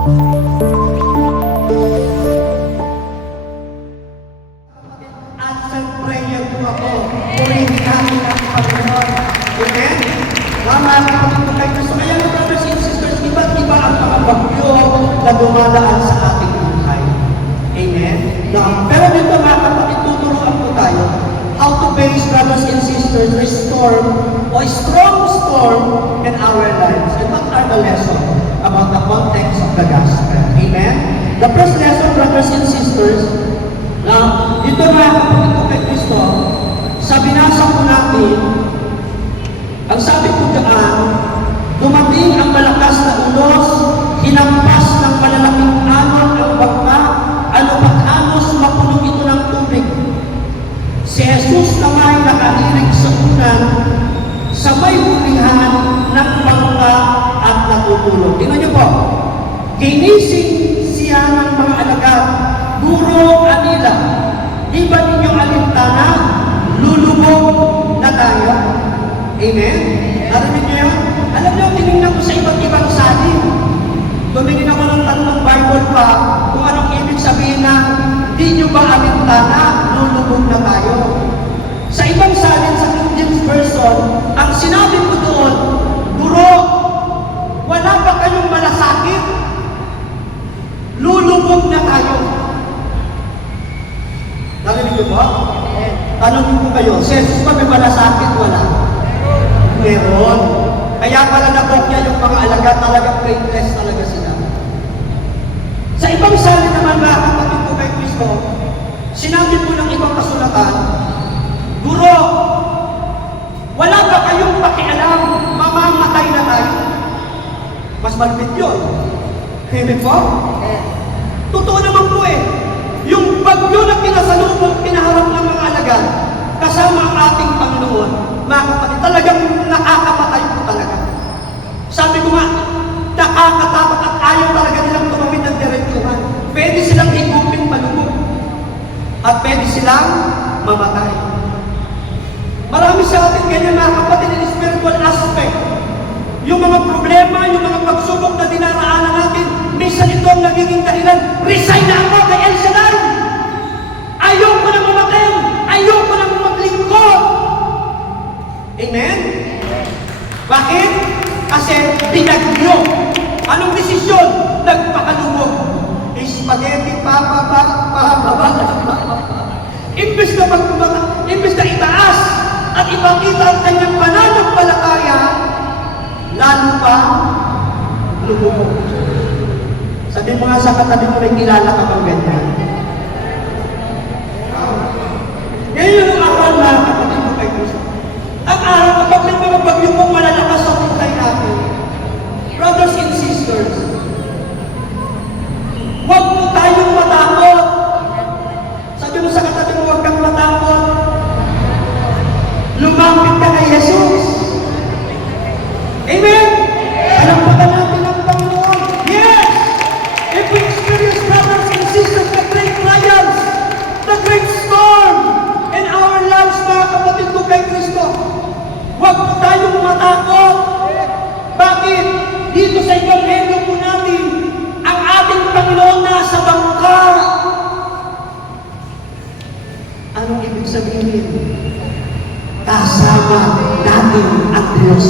Answer prayer po ako. Purihin namin ang Panginoon. Amen? Mga kapatid ko kayo. So kaya mga brothers and sisters, iba't iba ang mga bagyo na dumadaan sa ating buhay. Amen? Pero dito mga kapatid, tuturuan po tayo how to face, brothers and sisters, a storm or a strong storm in our lives. And what are the lessons about the context of the gospel? Amen? The first lesson, brothers and sisters, dito mga kapatid ko kay Kristo, sa binasa ko natin, ang sabi ko dyan, dumating ang malakas na unos, hinampas ng malalaking alon ang bangka, ano pat halos mapuno ito ng tubig. Si Jesus naman nakahirig sa unan, sa may hulihan ng bangka at natutulog. Tingnan niyo po, ginising siya ng mga alagad, Guro, Anila, di ba ninyong alintana, lulubog na tayo? Amen? Narinig niyo yan? Alam niyo, tinignan ko sa iba't ibang salin. Tumingin ako ng tatlong Bible pa kung anong ibig sabihin na di nyo ba alintana, lulubog na tayo. Sa ibang salin, sa King James Version, ang sinabi ko doon, Guro, wala ba kayong malasakit? Lulubog na tayo. Narinig niyo ba? Tanongin ko kayo, si Jesus ba may malasakit? Wala. Meron. Kaya pala nabok niya yung mga alaga, talagang faithless talaga sila. Sa ibang salin naman mga kapatid ko kay Kristo, sinabi po ng ibang kasulatan, Guro, wala ba kayong pakialam, mamamatay na tayo? Mas malapit yun. Amen po? Totoo naman po eh. Yung bagyo na pinasalubong, pinaharap ng mga alagad, kasama ang ating Panginoon, mga kapatid, talagang nakakapatay po talaga. Sabi ko nga, nakakatakot at ayaw talaga nilang tumawid ng diretsuhan. Pwede silang higupin malubog. At pwede silang mamatay. Marami sa atin ganyan mga kapatid in spiritual aspect. Yung mga problema, yung mga pagsubok na dinaraanan natin, minsan ito ang nagiging dahilan. Resign na ako kay El Shaddai! Ayaw ko na mamatay! Ayaw ko na maglingkod! Amen? Bakit? Kasi pinagyo. Anong desisyon? Nagpakalubog. Spaghetti, Imbes na magpumata, imbes na itaas at ipakita ang kanyang pananampalataya, lalo pa lumubog. Sabi mo nga sa katabi mo, may kilala ka bang ganyan? Ngayon ang aral na kapatid ko kay Kristo. Ang aral kapag may mga bagyo pong malalakas sa buhay natin, brothers and sisters, huwag mo tayong matakot. Sabi mo sa katabi mo, huwag kang matakot. Lumapit ka kay Jesus. Amen? Alampakan natin ang Panginoon. Yes! If we experience, brothers and sisters, the great trials, the great storm in our lives, mga kapatid ko kay Kristo, huwag po tayong matakot. Bakit? Dito sa Ebanghelyo po natin, ang ating Panginoon nasa bangka. Anong ibig sabihin? Kasama natin ang Diyos.